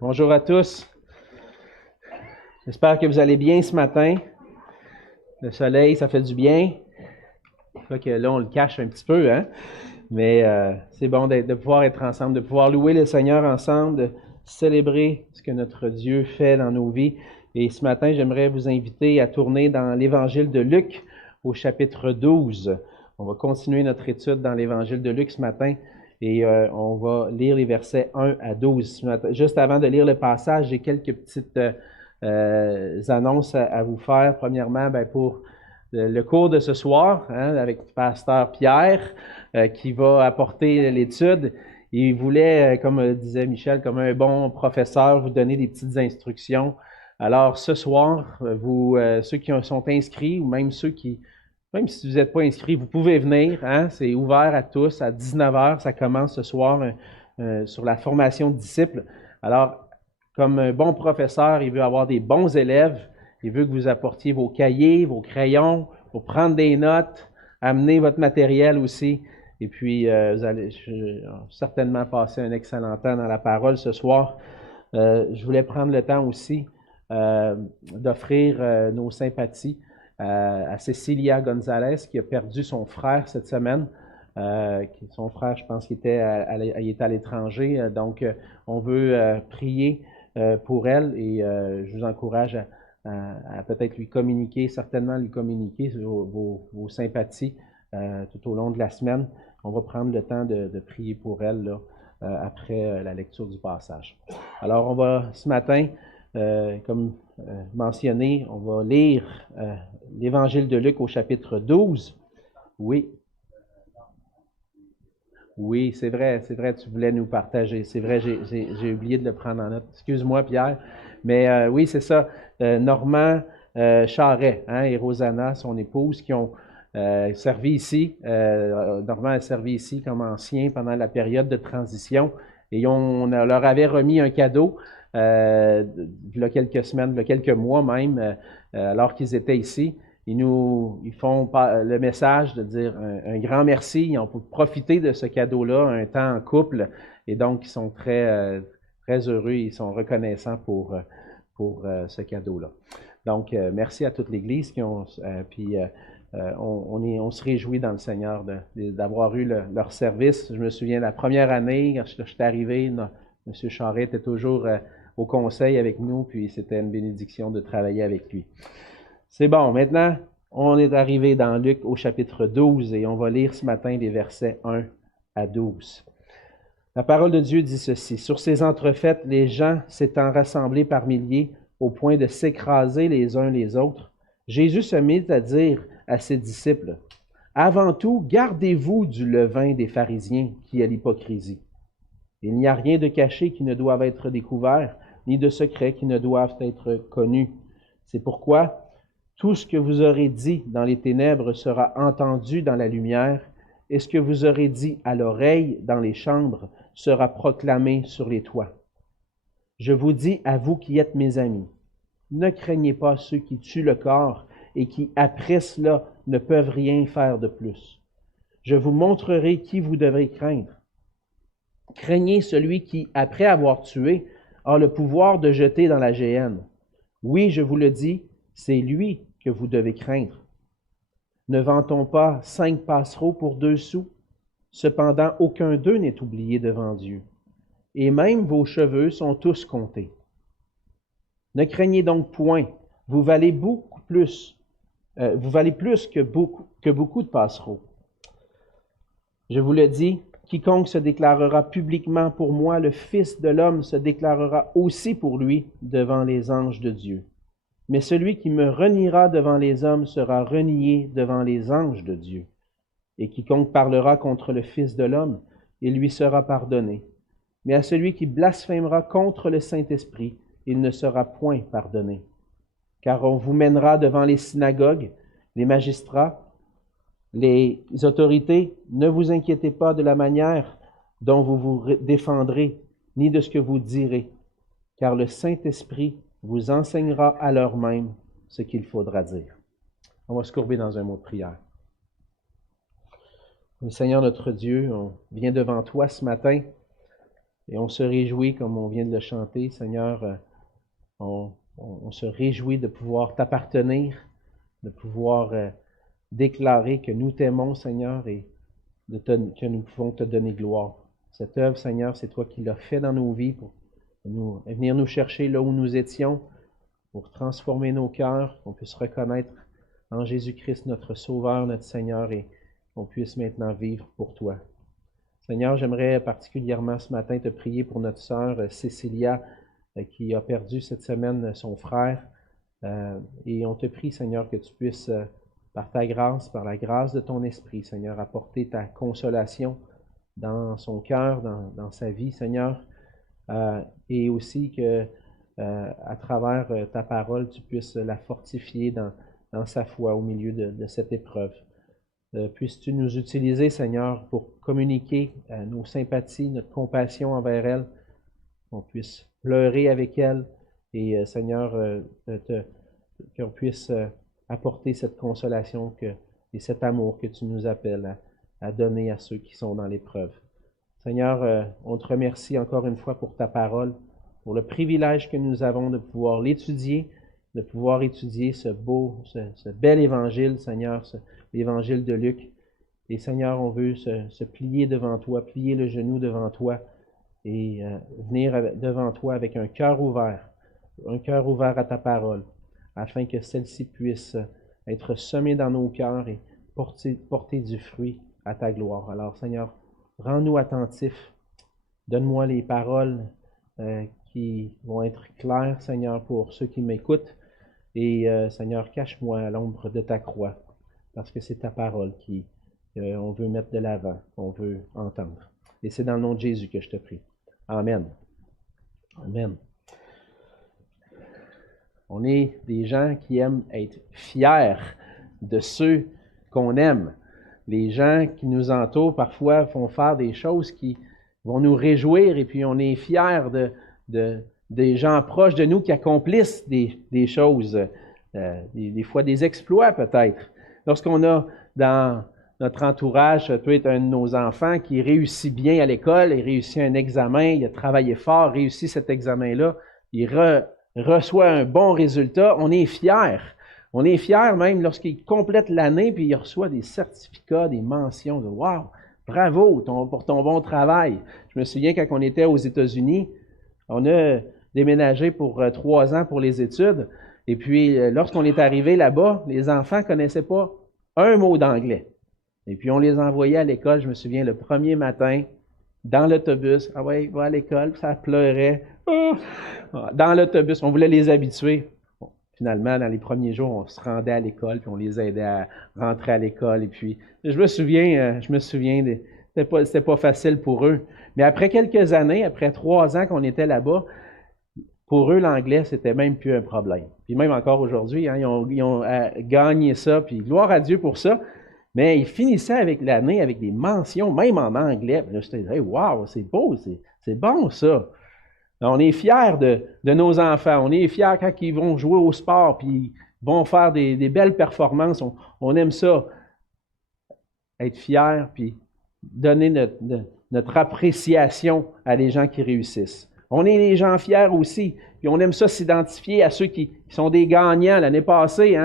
Bonjour à tous. J'espère que vous allez bien ce matin. Le soleil, ça fait du bien. Quoi que là, on le cache un petit peu, hein? Mais c'est bon de pouvoir être ensemble, de pouvoir louer le Seigneur ensemble, de célébrer ce que notre Dieu fait dans nos vies. Et ce matin, j'aimerais vous inviter à tourner dans l'Évangile de Luc au chapitre 12. On va continuer notre étude dans l'Évangile de Luc ce matin. Et on va lire les versets 1 à 12. Juste avant de lire le passage, j'ai quelques petites annonces à vous faire. Premièrement, pour le cours de ce soir, hein, avec le pasteur Pierre, qui va apporter l'étude. Il voulait, comme disait Michel, comme un bon professeur, vous donner des petites instructions. Alors, ce soir, vous, ceux qui sont inscrits, ou même ceux qui même si vous n'êtes pas inscrit, vous pouvez venir. Hein? C'est ouvert à tous. À 19h, ça commence ce soir sur la formation de disciples. Alors, comme un bon professeur, il veut avoir des bons élèves. Il veut que vous apportiez vos cahiers, vos crayons, pour prendre des notes, amener votre matériel aussi. Et puis, vous allez certainement passer un excellent temps dans la parole ce soir. Je voulais prendre le temps aussi d'offrir nos sympathies à Cecilia Gonzalez, qui a perdu son frère cette semaine. Son frère, je pense qu'il était il était à l'étranger. Donc, on veut prier pour elle et je vous encourage à peut-être lui communiquer, certainement lui communiquer vos sympathies tout au long de la semaine. On va prendre le temps de prier pour elle là, après la lecture du passage. Alors, on va ce matin, comme mentionné, on va lire l'Évangile de Luc au chapitre 12. Oui. Oui, c'est vrai, tu voulais nous partager. C'est vrai, j'ai oublié de le prendre en note. Excuse-moi, Pierre. Mais oui, c'est ça. Normand Charret, hein, et Rosanna, son épouse, qui ont servi ici. Normand a servi ici comme ancien pendant la période de transition. Et on leur avait remis un cadeau il y a quelques semaines, il y a quelques mois même, alors qu'ils étaient ici. Ils font le message de dire un grand merci. Ils ont profité de ce cadeau-là, un temps en couple, et donc ils sont très, très heureux, ils sont reconnaissants pour ce cadeau-là. Donc, merci à toute l'Église qui ont, puis on se réjouit dans le Seigneur d'avoir eu leur service. Je me souviens la première année, quand je suis arrivé, M. Charret était toujours au conseil avec nous, puis c'était une bénédiction de travailler avec lui. C'est bon, maintenant, on est arrivé dans Luc au chapitre 12 et on va lire ce matin les versets 1 à 12. La parole de Dieu dit ceci. Sur ces entrefaites, les gens s'étant rassemblés par milliers au point de s'écraser les uns les autres, Jésus se mit à dire à ses disciples, « Avant tout, gardez-vous du levain des pharisiens qui est l'hypocrisie. Il n'y a rien de caché qui ne doive être découvert, ni de secret qui ne doivent être connus. C'est pourquoi tout ce que vous aurez dit dans les ténèbres sera entendu dans la lumière, et ce que vous aurez dit à l'oreille dans les chambres sera proclamé sur les toits. Je vous dis à vous qui êtes mes amis, ne craignez pas ceux qui tuent le corps et qui, après cela, ne peuvent rien faire de plus. Je vous montrerai qui vous devrez craindre. Craignez celui qui, après avoir tué, a le pouvoir de jeter dans la géhenne. Oui, je vous le dis, c'est lui que vous devez craindre. Ne vend-on pas 5 passereaux pour 2 sous? Cependant, aucun d'eux n'est oublié devant Dieu. Et même vos cheveux sont tous comptés. Ne craignez donc point, vous valez beaucoup plus, vous valez plus que beaucoup de passereaux. Je vous le dis, quiconque se déclarera publiquement pour moi, le Fils de l'homme se déclarera aussi pour lui devant les anges de Dieu. Mais celui qui me reniera devant les hommes sera renié devant les anges de Dieu. Et quiconque parlera contre le Fils de l'homme, il lui sera pardonné. Mais à celui qui blasphémera contre le Saint-Esprit, il ne sera point pardonné. Car on vous mènera devant les synagogues, les magistrats, les autorités. Ne vous inquiétez pas de la manière dont vous vous défendrez, ni de ce que vous direz, car le Saint-Esprit vous enseignera à l'heure même ce qu'il faudra dire. On va se courber dans un mot de prière. Seigneur notre Dieu, on vient devant toi ce matin Et on se réjouit, comme on vient de le chanter, Seigneur, on se réjouit de pouvoir t'appartenir, de pouvoir déclarer que nous t'aimons, Seigneur, et que nous pouvons te donner gloire. Cette œuvre, Seigneur, c'est toi qui l'as fait dans nos vies pour venir nous chercher là où nous étions, pour transformer nos cœurs, qu'on puisse reconnaître en Jésus-Christ notre Sauveur, notre Seigneur, et qu'on puisse maintenant vivre pour toi. Seigneur, j'aimerais particulièrement ce matin te prier pour notre sœur Cécilia, qui a perdu cette semaine son frère. Et on te prie, Seigneur, que tu puisses, par ta grâce, par la grâce de ton esprit, Seigneur, apporter ta consolation dans son cœur, dans sa vie, Seigneur, et aussi que à travers ta parole, tu puisses la fortifier dans sa foi au milieu de cette épreuve. Puisses-tu nous utiliser, Seigneur, pour communiquer nos sympathies, notre compassion envers elle, qu'on puisse pleurer avec elle et, Seigneur, qu'on puisse apporter cette consolation et cet amour que tu nous appelles à donner à ceux qui sont dans l'épreuve. Seigneur, on te remercie encore une fois pour ta parole, pour le privilège que nous avons de pouvoir l'étudier, de pouvoir étudier ce bel évangile, Seigneur, l'évangile de Luc. Et Seigneur, on veut se plier devant toi, plier le genou devant toi et venir devant toi avec un cœur ouvert à ta parole, afin que celle-ci puisse être semée dans nos cœurs et porter du fruit à ta gloire. Alors Seigneur, rends-nous attentifs, donne-moi les paroles qui vont être claires, Seigneur, pour ceux qui m'écoutent. Et Seigneur, cache-moi à l'ombre de ta croix, parce que c'est ta parole qu'on veut mettre de l'avant, qu'on veut entendre. Et c'est dans le nom de Jésus que je te prie. Amen. Amen. On est des gens qui aiment être fiers de ceux qu'on aime. Les gens qui nous entourent parfois font faire des choses qui vont nous réjouir et puis on est fiers des gens proches de nous qui accomplissent des choses, des fois des exploits peut-être. Lorsqu'on a dans notre entourage, ça peut être un de nos enfants qui réussit bien à l'école, il réussit un examen, il a travaillé fort, réussit cet examen-là, il reçoit un bon résultat, on est fiers. On est fiers même lorsqu'il complète l'année puis il reçoit des certificats, des mentions de « Wow, bravo pour ton bon travail ». Je me souviens quand on était aux États-Unis, on a déménagé pour 3 ans pour les études. Et puis, lorsqu'on est arrivé là-bas, les enfants ne connaissaient pas un mot d'anglais. Et puis, on les envoyait à l'école, je me souviens, le premier matin, dans l'autobus. Ah ouais, va à l'école, ça pleurait. Oh! Dans l'autobus, on voulait les habituer. Bon, finalement, dans les premiers jours, on se rendait à l'école, puis on les aidait à rentrer à l'école. Et puis, je me souviens, c'était pas facile pour eux. Mais après quelques années, après 3 ans qu'on était là-bas, pour eux, l'anglais, c'était même plus un problème. Puis même encore aujourd'hui, ils ont gagné ça, puis gloire à Dieu pour ça. Mais ils finissaient avec l'année avec des mentions, même en anglais. Puis là, j'étais dit, hey, wow, c'est beau, c'est bon ça. On est fiers de nos enfants. On est fiers quand ils vont jouer au sport, puis ils vont faire des belles performances. On aime ça. Être fiers, puis donner notre appréciation à les gens qui réussissent. On est des gens fiers aussi, puis on aime ça s'identifier à ceux qui sont des gagnants. L'année passée,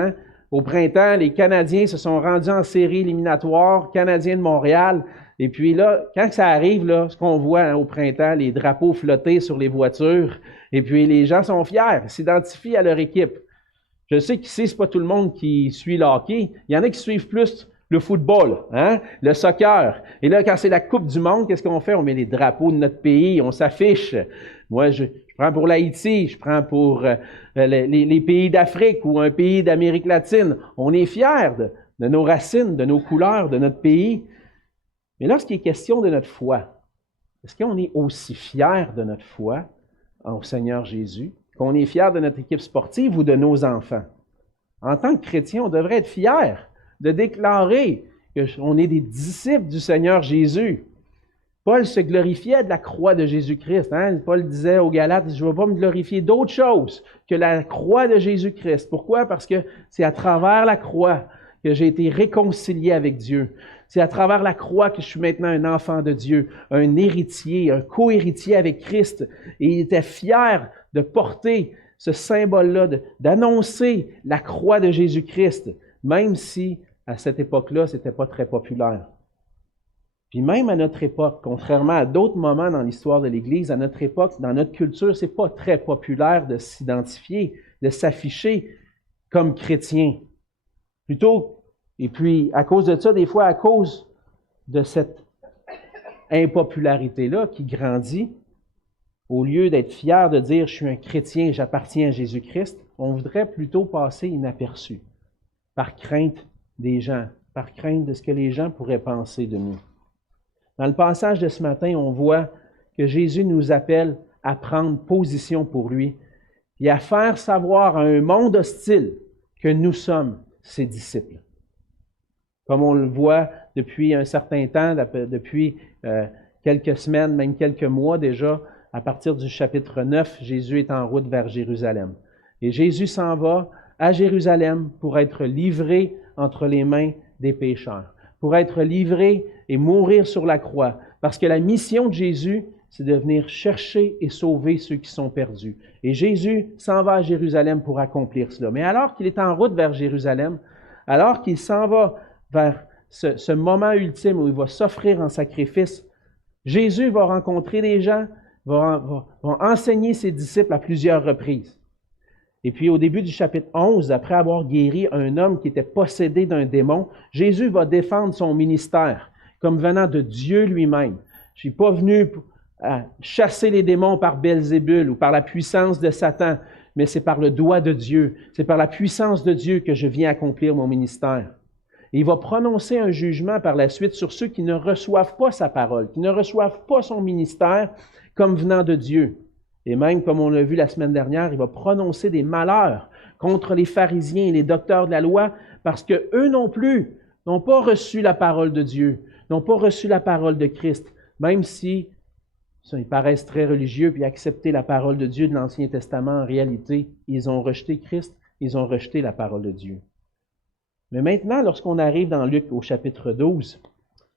au printemps, les Canadiens se sont rendus en série éliminatoire, Canadiens de Montréal. Et puis là, quand ça arrive, là, ce qu'on voit au printemps, les drapeaux flotter sur les voitures, et puis les gens sont fiers, s'identifient à leur équipe. Je sais qu'ici, c'est pas tout le monde qui suit le hockey. Il y en a qui suivent plus le football, le soccer. Et là, quand c'est la Coupe du Monde, qu'est-ce qu'on fait? On met les drapeaux de notre pays, on s'affiche. Moi, je prends pour l'Haïti, je prends pour les pays d'Afrique ou un pays d'Amérique latine. On est fiers de nos racines, de nos couleurs, de notre pays. Mais lorsqu'il est question de notre foi, est-ce qu'on est aussi fiers de notre foi au Seigneur Jésus qu'on est fiers de notre équipe sportive ou de nos enfants? En tant que chrétien, on devrait être fiers de déclarer qu'on est des disciples du Seigneur Jésus. Paul se glorifiait de la croix de Jésus-Christ. Paul disait aux Galates, je ne vais pas me glorifier d'autre chose que la croix de Jésus-Christ. Pourquoi? Parce que c'est à travers la croix que j'ai été réconcilié avec Dieu. C'est à travers la croix que je suis maintenant un enfant de Dieu, un héritier, un co-héritier avec Christ. Et il était fier de porter ce symbole-là, d'annoncer la croix de Jésus-Christ, même si à cette époque-là, ce n'était pas très populaire. Puis même à notre époque, contrairement à d'autres moments dans l'histoire de l'Église, à notre époque, dans notre culture, ce n'est pas très populaire de s'identifier, de s'afficher comme chrétien. Plutôt, et puis à cause de ça, des fois à cause de cette impopularité-là qui grandit, au lieu d'être fier de dire « je suis un chrétien, j'appartiens à Jésus-Christ », on voudrait plutôt passer inaperçu, par crainte des gens, par crainte de ce que les gens pourraient penser de nous. Dans le passage de ce matin, on voit que Jésus nous appelle à prendre position pour lui et à faire savoir à un monde hostile que nous sommes ses disciples. Comme on le voit depuis un certain temps, depuis quelques semaines, même quelques mois déjà, à partir du chapitre 9, Jésus est en route vers Jérusalem. Et Jésus s'en va à Jérusalem pour être livré entre les mains des pécheurs, pour être livré et mourir sur la croix. Parce que la mission de Jésus, c'est de venir chercher et sauver ceux qui sont perdus. Et Jésus s'en va à Jérusalem pour accomplir cela. Mais alors qu'il est en route vers Jérusalem, alors qu'il s'en va vers ce moment ultime où il va s'offrir en sacrifice, Jésus va rencontrer des gens, va enseigner ses disciples à plusieurs reprises. Et puis au début du chapitre 11, après avoir guéri un homme qui était possédé d'un démon, Jésus va défendre son ministère comme venant de Dieu lui-même. Je ne suis pas venu chasser les démons par Belzébul ou par la puissance de Satan, mais c'est par le doigt de Dieu, c'est par la puissance de Dieu que je viens accomplir mon ministère. Et il va prononcer un jugement par la suite sur ceux qui ne reçoivent pas sa parole, qui ne reçoivent pas son ministère comme venant de Dieu. Et même, comme on l'a vu la semaine dernière, il va prononcer des malheurs contre les pharisiens et les docteurs de la loi parce qu'eux non plus n'ont pas reçu la parole de Dieu, n'ont pas reçu la parole de Christ, même si ils paraissent très religieux puis accepter la parole de Dieu de l'Ancien Testament. En réalité, ils ont rejeté Christ, ils ont rejeté la parole de Dieu. Mais maintenant, lorsqu'on arrive dans Luc au chapitre 12,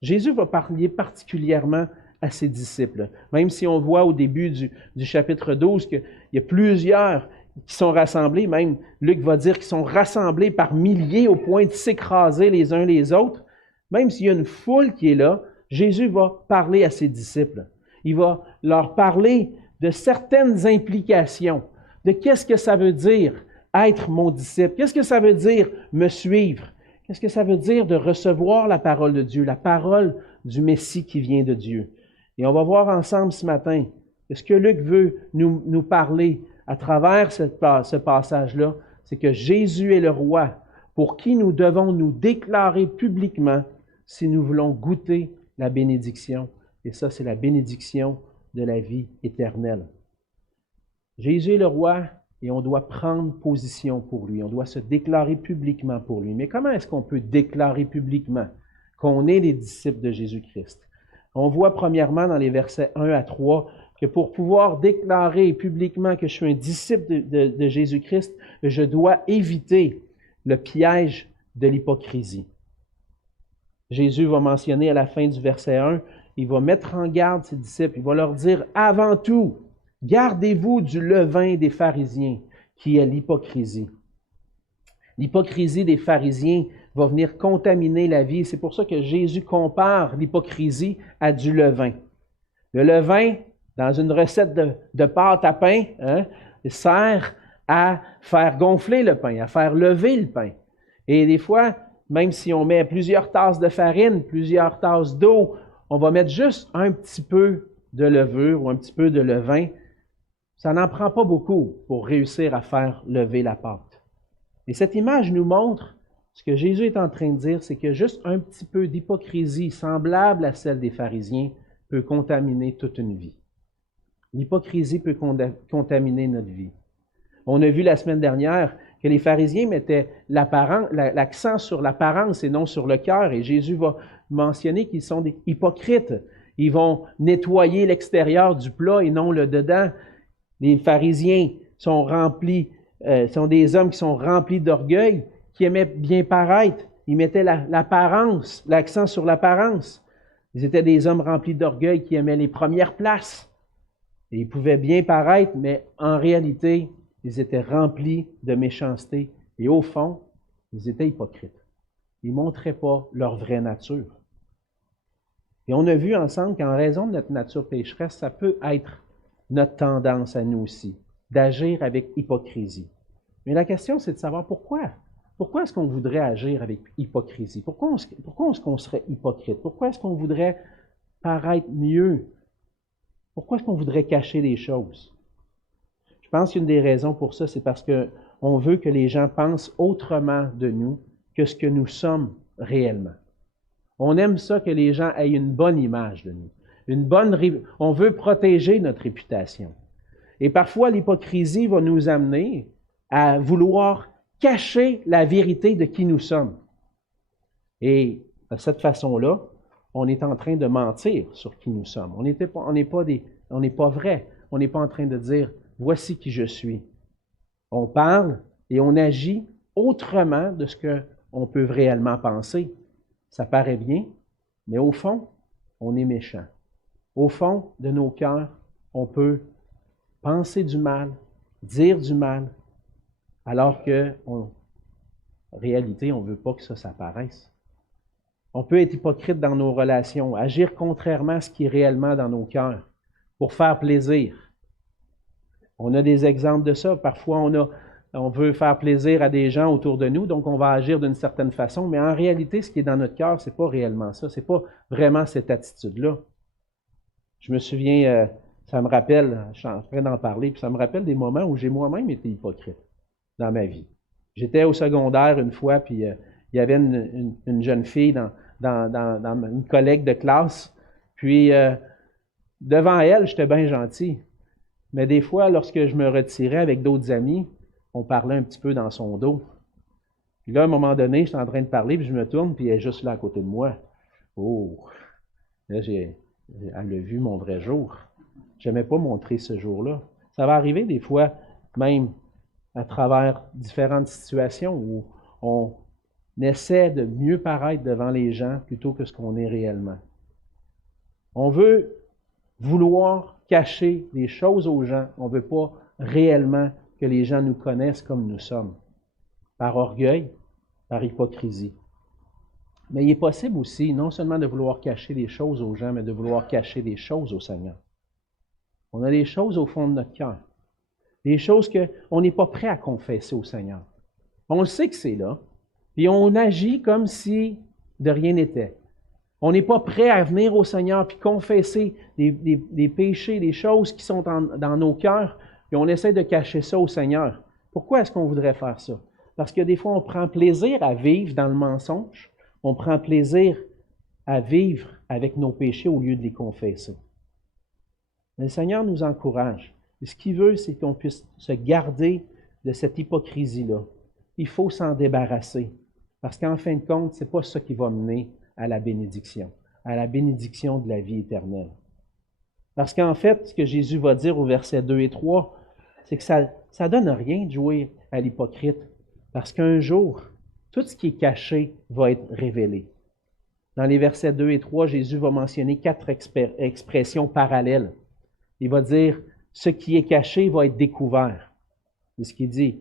Jésus va parler particulièrement à ses disciples. Même si on voit au début du chapitre 12 qu'il y a plusieurs qui sont rassemblés, même Luc va dire qu'ils sont rassemblés par milliers au point de s'écraser les uns les autres, même s'il y a une foule qui est là, Jésus va parler à ses disciples. Il va leur parler de certaines implications, de qu'est-ce que ça veut dire être mon disciple, qu'est-ce que ça veut dire me suivre, qu'est-ce que ça veut dire de recevoir la parole de Dieu, la parole du Messie qui vient de Dieu. Et on va voir ensemble ce matin ce que Luc veut nous parler à travers ce passage-là, c'est que Jésus est le roi pour qui nous devons nous déclarer publiquement si nous voulons goûter la bénédiction. Et ça, c'est la bénédiction de la vie éternelle. Jésus est le roi et on doit prendre position pour lui. On doit se déclarer publiquement pour lui. Mais comment est-ce qu'on peut déclarer publiquement qu'on est les disciples de Jésus-Christ? On voit premièrement dans les versets 1 à 3 que pour pouvoir déclarer publiquement que je suis un disciple de Jésus-Christ, je dois éviter le piège de l'hypocrisie. Jésus va mentionner à la fin du verset 1, il va mettre en garde ses disciples, il va leur dire avant tout, gardez-vous du levain des pharisiens, qui est l'hypocrisie. L'hypocrisie des pharisiens va venir contaminer la vie. C'est pour ça que Jésus compare l'hypocrisie à du levain. Le levain, dans une recette de pâte à pain, sert à faire gonfler le pain, à faire lever le pain. Et des fois, même si on met plusieurs tasses de farine, plusieurs tasses d'eau, on va mettre juste un petit peu de levure ou un petit peu de levain. Ça n'en prend pas beaucoup pour réussir à faire lever la pâte. Et cette image nous montre ce que Jésus est en train de dire, c'est que juste un petit peu d'hypocrisie semblable à celle des pharisiens peut contaminer toute une vie. L'hypocrisie peut contaminer notre vie. On a vu la semaine dernière que les pharisiens mettaient l'accent sur l'apparence et non sur le cœur. Et Jésus va mentionner qu'ils sont des hypocrites. Ils vont nettoyer l'extérieur du plat et non le dedans. Les pharisiens sont des hommes qui sont remplis d'orgueil, qui aimaient bien paraître, Ils mettaient l'apparence, l'accent sur l'apparence. Ils étaient des hommes remplis d'orgueil qui aimaient les premières places. Et ils pouvaient bien paraître, mais en réalité, ils étaient remplis de méchanceté. Et au fond, ils étaient hypocrites. Ils ne montraient pas leur vraie nature. Et on a vu ensemble qu'en raison de notre nature pécheresse, ça peut être notre tendance à nous aussi, d'agir avec hypocrisie. Mais la question, c'est de savoir pourquoi. Pourquoi est-ce qu'on voudrait agir avec hypocrisie? Pourquoi est-ce qu'on serait hypocrite? Pourquoi est-ce qu'on voudrait paraître mieux? Pourquoi est-ce qu'on voudrait cacher les choses? Je pense qu'une des raisons pour ça, c'est parce qu'on veut que les gens pensent autrement de nous que ce que nous sommes réellement. On aime ça que les gens aient une bonne image de nous. On veut protéger notre réputation. Et parfois, l'hypocrisie va nous amener à vouloir cacher la vérité de qui nous sommes. Et de cette façon-là, on est en train de mentir sur qui nous sommes. On n'est pas vrai. On n'est pas en train de dire « voici qui je suis ». On parle et on agit autrement de ce qu'on peut réellement penser. Ça paraît bien, mais au fond, on est méchant. Au fond de nos cœurs, on peut penser du mal, dire du mal, alors qu'en réalité, on ne veut pas que ça apparaisse. On peut être hypocrite dans nos relations, agir contrairement à ce qui est réellement dans nos cœurs, pour faire plaisir. On a des exemples de ça. Parfois, on veut faire plaisir à des gens autour de nous, donc on va agir d'une certaine façon, mais en réalité, ce qui est dans notre cœur, ce n'est pas réellement ça. Ce n'est pas vraiment cette attitude-là. Je me souviens, ça me rappelle, je suis en train d'en parler, puis ça me rappelle des moments où j'ai moi-même été hypocrite dans ma vie. J'étais au secondaire une fois, puis il y avait une jeune fille dans une collègue de classe, puis devant elle, j'étais bien gentil. Mais des fois, lorsque je me retirais avec d'autres amis, on parlait un petit peu dans son dos. Puis là, à un moment donné, j'étais en train de parler, puis je me tourne, puis elle est juste là à côté de moi. Oh! Là, elle a vu mon vrai jour. Je n'aimais pas montrer ce jour-là. Ça va arriver des fois, même à travers différentes situations où on essaie de mieux paraître devant les gens plutôt que ce qu'on est réellement. On veut vouloir cacher des choses aux gens. On ne veut pas réellement que les gens nous connaissent comme nous sommes, par orgueil, par hypocrisie. Mais il est possible aussi, non seulement de vouloir cacher des choses aux gens, mais de vouloir cacher des choses au Seigneur. On a des choses au fond de notre cœur, des choses qu'on n'est pas prêt à confesser au Seigneur. On le sait que c'est là, puis on agit comme si de rien n'était. On n'est pas prêt à venir au Seigneur puis confesser des péchés, des choses qui sont dans nos cœurs, et on essaie de cacher ça au Seigneur. Pourquoi est-ce qu'on voudrait faire ça? Parce que des fois, on prend plaisir à vivre dans le mensonge, on prend plaisir à vivre avec nos péchés au lieu de les confesser. Mais le Seigneur nous encourage. Et ce qu'il veut, c'est qu'on puisse se garder de cette hypocrisie-là. Il faut s'en débarrasser. Parce qu'en fin de compte, ce n'est pas ça qui va mener à la bénédiction de la vie éternelle. Parce qu'en fait, ce que Jésus va dire au verset 2 et 3, c'est que ça ne donne rien de jouer à l'hypocrite. Parce qu'un jour, tout ce qui est caché va être révélé. Dans les versets 2 et 3, Jésus va mentionner 4 expressions parallèles. Il va dire, ce qui est caché va être découvert. C'est ce qu'il dit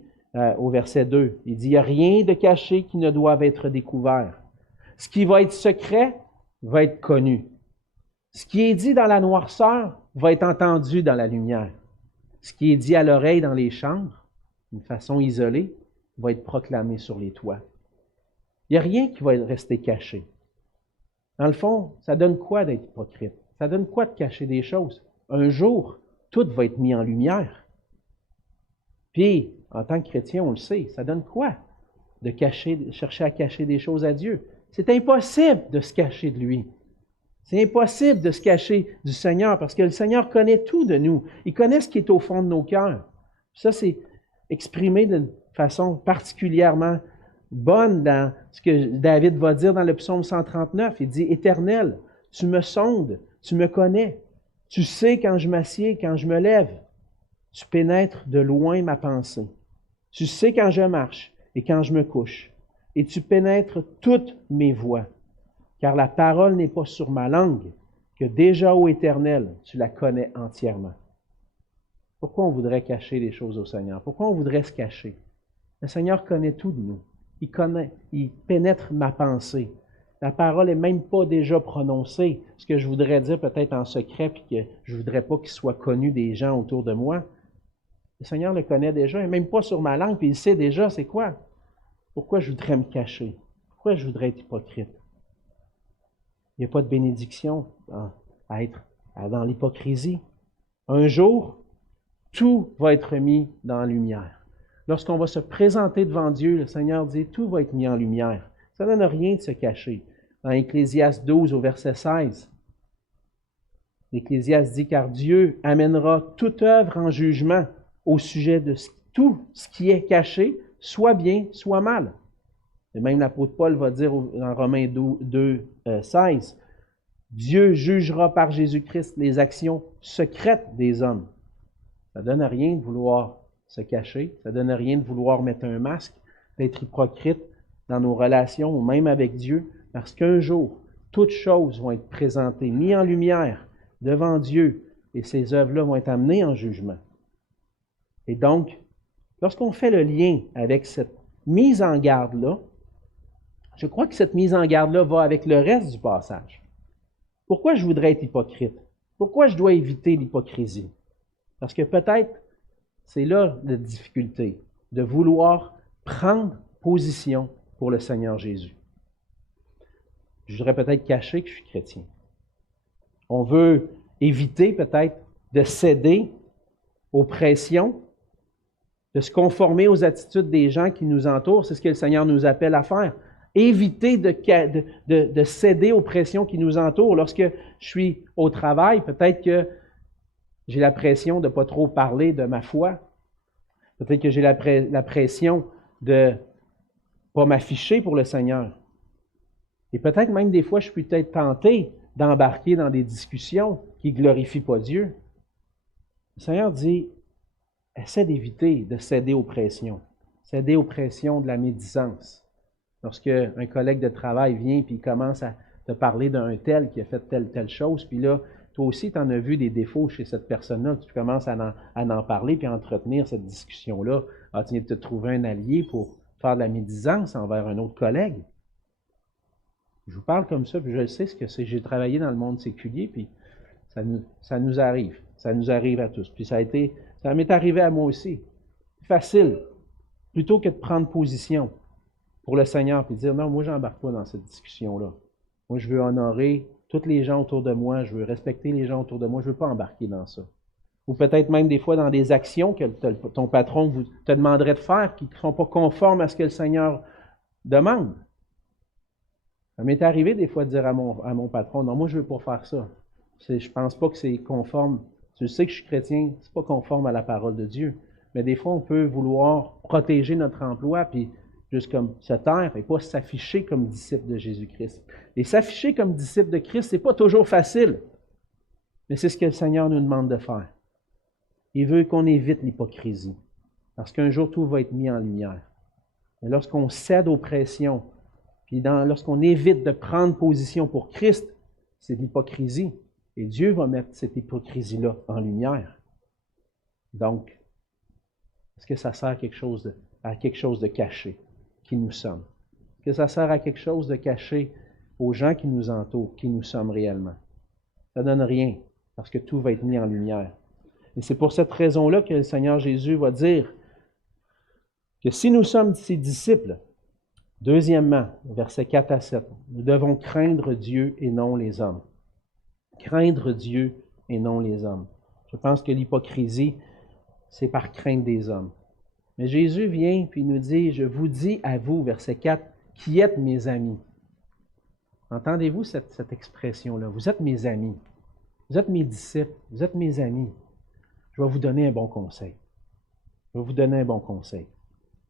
au verset 2. Il dit, il n'y a rien de caché qui ne doive être découvert. Ce qui va être secret va être connu. Ce qui est dit dans la noirceur va être entendu dans la lumière. Ce qui est dit à l'oreille dans les chambres, d'une façon isolée, va être proclamé sur les toits. Il n'y a rien qui va rester caché. Dans le fond, ça donne quoi d'être hypocrite? Ça donne quoi de cacher des choses? Un jour, tout va être mis en lumière. Puis, en tant que chrétien, on le sait, ça donne quoi de chercher à cacher des choses à Dieu? C'est impossible de se cacher de lui. C'est impossible de se cacher du Seigneur parce que le Seigneur connaît tout de nous. Il connaît ce qui est au fond de nos cœurs. Ça, c'est exprimé d'une façon particulièrement bonne dans ce que David va dire dans le psaume 139. Il dit, « Éternel, tu me sondes, tu me connais. Tu sais quand je m'assieds, quand je me lève. Tu pénètres de loin ma pensée. Tu sais quand je marche et quand je me couche. et tu pénètres toutes mes voies. Car la parole n'est pas sur ma langue, que déjà, ô Éternel, tu la connais entièrement. Pourquoi on voudrait cacher les choses au Seigneur? Pourquoi on voudrait se cacher? Le Seigneur connaît tout de nous. Il pénètre ma pensée. La parole n'est même pas déjà prononcée. Ce que je voudrais dire peut-être en secret, puis que je ne voudrais pas qu'il soit connu des gens autour de moi. Le Seigneur le connaît déjà, il n'est même pas sur ma langue, puis il sait déjà c'est quoi. Pourquoi je voudrais me cacher? Pourquoi je voudrais être hypocrite? Il n'y a pas de bénédiction à être dans l'hypocrisie. Un jour, tout va être mis dans la lumière. Lorsqu'on va se présenter devant Dieu, le Seigneur dit, tout va être mis en lumière. Ça ne donne rien de se cacher. Dans Ecclésiaste 12 au verset 16, l'Ecclésiaste dit, car Dieu amènera toute œuvre en jugement au sujet de tout ce qui est caché, soit bien, soit mal. Et même l'apôtre Paul va dire dans Romains 2, 16, Dieu jugera par Jésus-Christ les actions secrètes des hommes. Ça ne donne rien de vouloir se cacher, ça ne donne rien de vouloir mettre un masque, d'être hypocrite dans nos relations ou même avec Dieu, parce qu'un jour, toutes choses vont être présentées, mises en lumière devant Dieu, et ces œuvres-là vont être amenées en jugement. Et donc, lorsqu'on fait le lien avec cette mise en garde-là, je crois que cette mise en garde-là va avec le reste du passage. Pourquoi je voudrais être hypocrite? Pourquoi je dois éviter l'hypocrisie? Parce que peut-être, c'est là la difficulté, de vouloir prendre position pour le Seigneur Jésus. Je voudrais peut-être cacher que je suis chrétien. On veut éviter peut-être de céder aux pressions, de se conformer aux attitudes des gens qui nous entourent. C'est ce que le Seigneur nous appelle à faire. Éviter de céder aux pressions qui nous entourent. Lorsque je suis au travail, peut-être que j'ai la pression de ne pas trop parler de ma foi. Peut-être que j'ai la pression de ne pas m'afficher pour le Seigneur. Et peut-être même des fois, je suis peut-être tenté d'embarquer dans des discussions qui ne glorifient pas Dieu. Le Seigneur dit, essaie d'éviter de céder aux pressions. Céder aux pressions de la médisance. Lorsque un collègue de travail vient et il commence à te parler d'un tel qui a fait telle chose, puis là, toi aussi, tu en as vu des défauts chez cette personne-là, tu commences à en parler puis à entretenir cette discussion-là. Ah, tu viens de te trouver un allié pour faire de la médisance envers un autre collègue. Je vous parle comme ça, puis je sais ce que c'est. J'ai travaillé dans le monde séculier, puis ça nous arrive. Ça nous arrive à tous. Puis ça m'est arrivé à moi aussi. Facile. Plutôt que de prendre position pour le Seigneur, puis dire, non, moi, je n'embarque pas dans cette discussion-là. Moi, je veux honorer tous les gens autour de moi, je veux respecter les gens autour de moi, je ne veux pas embarquer dans ça. Ou peut-être même des fois dans des actions que ton patron te demanderait de faire qui ne sont pas conformes à ce que le Seigneur demande. Ça m'est arrivé des fois de dire à mon patron, non, moi, je ne veux pas faire ça. Je ne pense pas que c'est conforme. Tu sais que je suis chrétien, ce n'est pas conforme à la parole de Dieu. Mais des fois, on peut vouloir protéger notre emploi, puis juste comme se taire et pas s'afficher comme disciple de Jésus-Christ. Et s'afficher comme disciple de Christ, ce n'est pas toujours facile. Mais c'est ce que le Seigneur nous demande de faire. Il veut qu'on évite l'hypocrisie. Parce qu'un jour, tout va être mis en lumière. Et lorsqu'on cède aux pressions, puis lorsqu'on évite de prendre position pour Christ, c'est de l'hypocrisie. Et Dieu va mettre cette hypocrisie-là en lumière. Donc, est-ce que ça sert à quelque chose de caché qui nous sommes? Est-ce que ça sert à quelque chose de caché aux gens qui nous entourent, qui nous sommes réellement? Ça ne donne rien, parce que tout va être mis en lumière. Et c'est pour cette raison-là que le Seigneur Jésus va dire que si nous sommes ses disciples, deuxièmement, versets 4 à 7, nous devons craindre Dieu et non les hommes. Craindre Dieu et non les hommes. Je pense que l'hypocrisie, c'est par crainte des hommes. Mais Jésus vient et nous dit, je vous dis à vous, verset 4, qui êtes mes amis. Entendez-vous cette expression-là? Vous êtes mes amis. Vous êtes mes disciples. Vous êtes mes amis. Je vais vous donner un bon conseil. Je vais vous donner un bon conseil.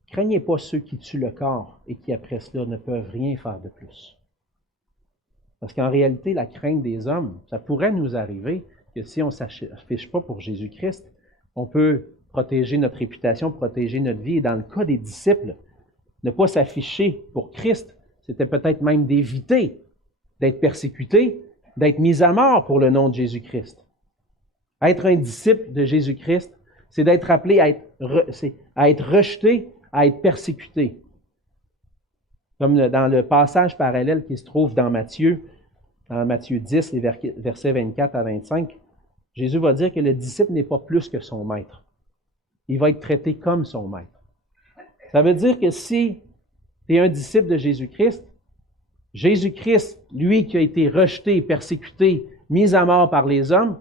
Craignez pas ceux qui tuent le corps et qui, après cela, ne peuvent rien faire de plus. Parce qu'en réalité, la crainte des hommes, ça pourrait nous arriver que si on ne s'affiche pas pour Jésus-Christ, on peut protéger notre réputation, protéger notre vie. Et dans le cas des disciples, ne pas s'afficher pour Christ, c'était peut-être même d'éviter d'être persécuté, d'être mis à mort pour le nom de Jésus-Christ. Être un disciple de Jésus-Christ, c'est d'être appelé à être rejeté, à être persécuté. Comme dans le passage parallèle qui se trouve dans Matthieu 10, les versets 24 à 25, Jésus va dire que le disciple n'est pas plus que son maître. Il va être traité comme son maître. Ça veut dire que si tu es un disciple de Jésus-Christ, Jésus-Christ, lui qui a été rejeté, persécuté, mis à mort par les hommes,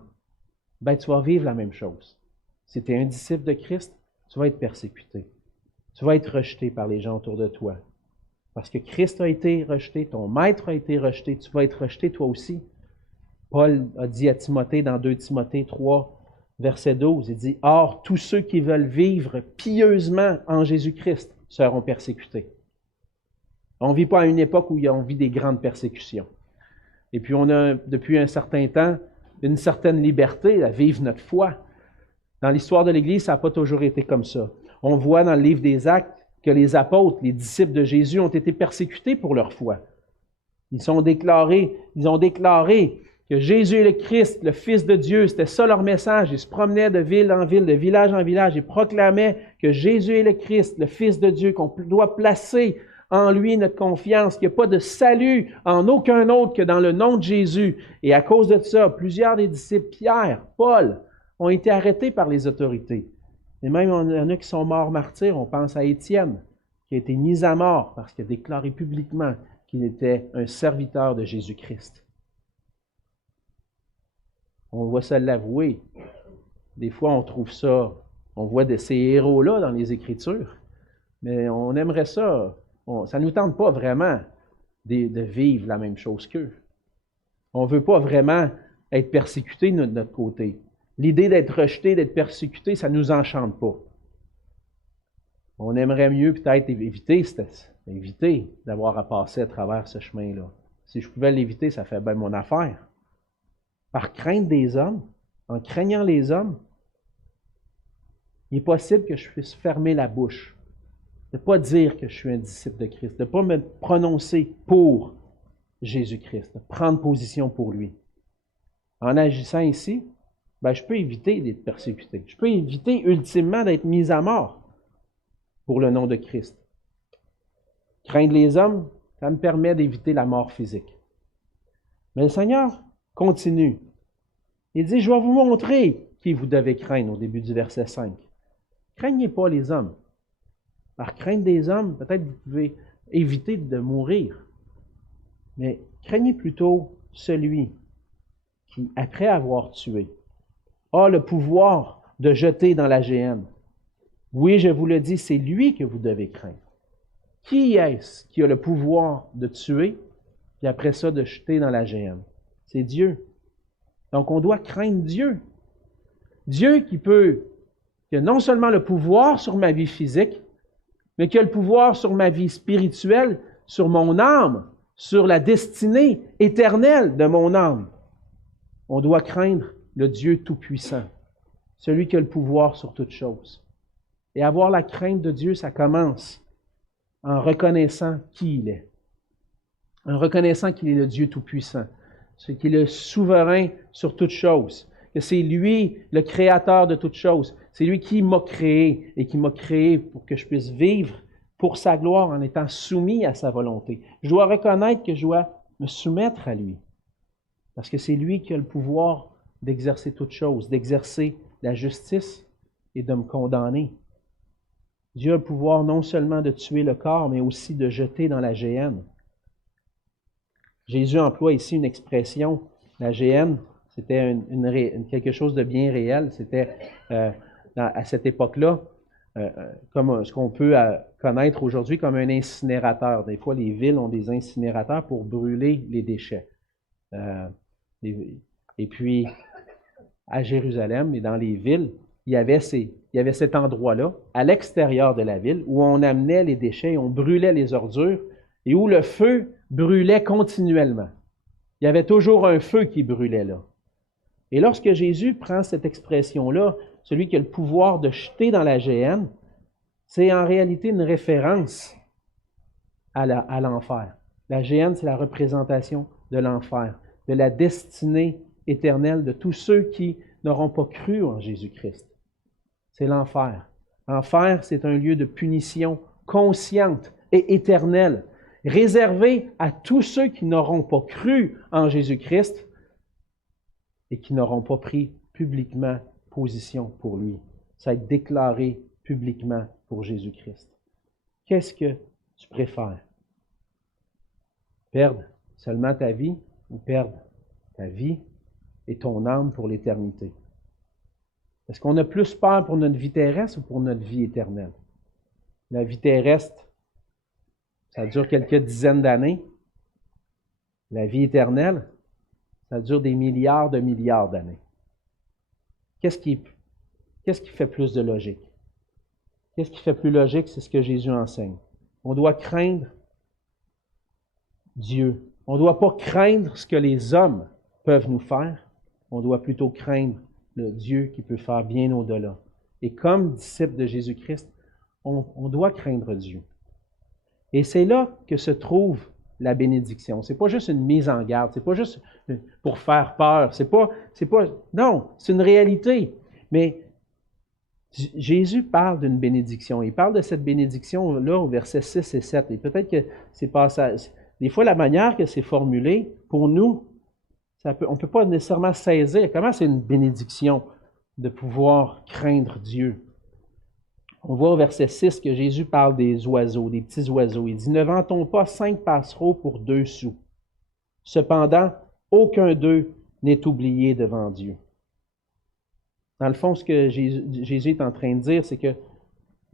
ben tu vas vivre la même chose. Si tu es un disciple de Christ, tu vas être persécuté. Tu vas être rejeté par les gens autour de toi. Parce que Christ a été rejeté, ton maître a été rejeté, tu vas être rejeté toi aussi. Paul a dit à Timothée dans 2 Timothée 3, verset 12, il dit « Or, tous ceux qui veulent vivre pieusement en Jésus-Christ seront persécutés. » On ne vit pas à une époque où on vit des grandes persécutions. Et puis on a, depuis un certain temps, une certaine liberté à vivre notre foi. Dans l'histoire de l'Église, ça n'a pas toujours été comme ça. On voit dans le livre des Actes que les apôtres, les disciples de Jésus ont été persécutés pour leur foi. Ils ont déclaré que Jésus est le Christ, le Fils de Dieu. C'était ça leur message. Ils se promenaient de ville en ville, de village en village et proclamaient que Jésus est le Christ, le Fils de Dieu, qu'on doit placer en lui notre confiance, qu'il n'y a pas de salut en aucun autre que dans le nom de Jésus. Et à cause de ça, plusieurs des disciples, Pierre, Paul, ont été arrêtés par les autorités. Et même, il y en a qui sont morts martyrs. On pense à Étienne, qui a été mis à mort parce qu'il a déclaré publiquement qu'il était un serviteur de Jésus-Christ. On va se l'avouer. Des fois, on trouve ça, on voit ces héros-là dans les Écritures, mais on aimerait ça. Ça ne nous tente pas vraiment de vivre la même chose qu'eux. On ne veut pas vraiment être persécuté de notre côté. L'idée d'être rejeté, d'être persécuté, ça ne nous enchante pas. On aimerait mieux peut-être éviter d'avoir à passer à travers ce chemin-là. Si je pouvais l'éviter, ça fait bien mon affaire. Par crainte des hommes, en craignant les hommes, il est possible que je puisse fermer la bouche, de ne pas dire que je suis un disciple de Christ, de ne pas me prononcer pour Jésus-Christ, de prendre position pour lui. En agissant ici, je peux éviter d'être persécuté. Je peux éviter ultimement d'être mis à mort pour le nom de Christ. Craindre les hommes, ça me permet d'éviter la mort physique. Mais le Seigneur continue. Il dit, je vais vous montrer qui vous devez craindre au début du verset 5. Craignez pas les hommes. Par crainte des hommes, peut-être vous pouvez éviter de mourir. Mais craignez plutôt celui qui, après avoir tué, a le pouvoir de jeter dans la géhenne. Oui, je vous le dis, c'est lui que vous devez craindre. Qui est-ce qui a le pouvoir de tuer, puis après ça de jeter dans la géhenne? C'est Dieu. Donc on doit craindre Dieu. Dieu qui a non seulement le pouvoir sur ma vie physique, mais qui a le pouvoir sur ma vie spirituelle, sur mon âme, sur la destinée éternelle de mon âme. On doit craindre le Dieu Tout-Puissant, celui qui a le pouvoir sur toutes choses. Et avoir la crainte de Dieu, ça commence en reconnaissant qui il est. En reconnaissant qu'il est le Dieu Tout-Puissant, qu'il est le souverain sur toutes choses, que c'est lui le créateur de toutes choses. C'est lui qui m'a créé et qui m'a créé pour que je puisse vivre pour sa gloire en étant soumis à sa volonté. Je dois reconnaître que je dois me soumettre à lui. Parce que c'est lui qui a le pouvoir d'exercer toutes choses, d'exercer la justice et de me condamner. Dieu a le pouvoir non seulement de tuer le corps, mais aussi de jeter dans la géhenne. Jésus emploie ici une expression, la géhenne, c'était quelque chose de bien réel. C'était à cette époque-là, comme ce qu'on peut connaître aujourd'hui comme un incinérateur. Des fois, les villes ont des incinérateurs pour brûler les déchets. Et puis, à Jérusalem et dans les villes, il y avait cet endroit-là, à l'extérieur de la ville, où on amenait les déchets, on brûlait les ordures, et où le feu brûlait continuellement. Il y avait toujours un feu qui brûlait là. Et lorsque Jésus prend cette expression-là, celui qui a le pouvoir de jeter dans la géhenne, c'est en réalité une référence à l'enfer. La géhenne, c'est la représentation de l'enfer, de la destinée éternelle de tous ceux qui n'auront pas cru en Jésus-Christ. C'est l'enfer. L'enfer, c'est un lieu de punition consciente et éternelle, réservé à tous ceux qui n'auront pas cru en Jésus-Christ et qui n'auront pas pris publiquement position pour lui. Ça va être déclaré publiquement pour Jésus-Christ. Qu'est-ce que tu préfères? Perdre seulement ta vie ou perdre ta vie et ton âme pour l'éternité? Est-ce qu'on a plus peur pour notre vie terrestre ou pour notre vie éternelle? La vie terrestre, ça dure quelques dizaines d'années. La vie éternelle, ça dure des milliards de milliards d'années. Qu'est-ce qui fait plus de logique? Qu'est-ce qui fait plus logique? C'est ce que Jésus enseigne. On doit craindre Dieu. On ne doit pas craindre ce que les hommes peuvent nous faire. On doit plutôt craindre le Dieu qui peut faire bien au-delà. Et comme disciple de Jésus-Christ, on doit craindre Dieu. Et c'est là que se trouve la bénédiction. Ce n'est pas juste une mise en garde, ce n'est pas juste pour faire peur, non, c'est une réalité. Mais Jésus parle d'une bénédiction. Il parle de cette bénédiction-là au verset 6 et 7. Et peut-être que c'est passage. Des fois, la manière que c'est formulé, pour nous, on ne peut pas nécessairement saisir comment c'est une bénédiction de pouvoir craindre Dieu. On voit au verset 6 que Jésus parle des oiseaux, des petits oiseaux. Il dit « Ne vend-on pas 5 passereaux pour 2 sous? Cependant, aucun d'eux n'est oublié devant Dieu. » Dans le fond, ce que Jésus est en train de dire, c'est que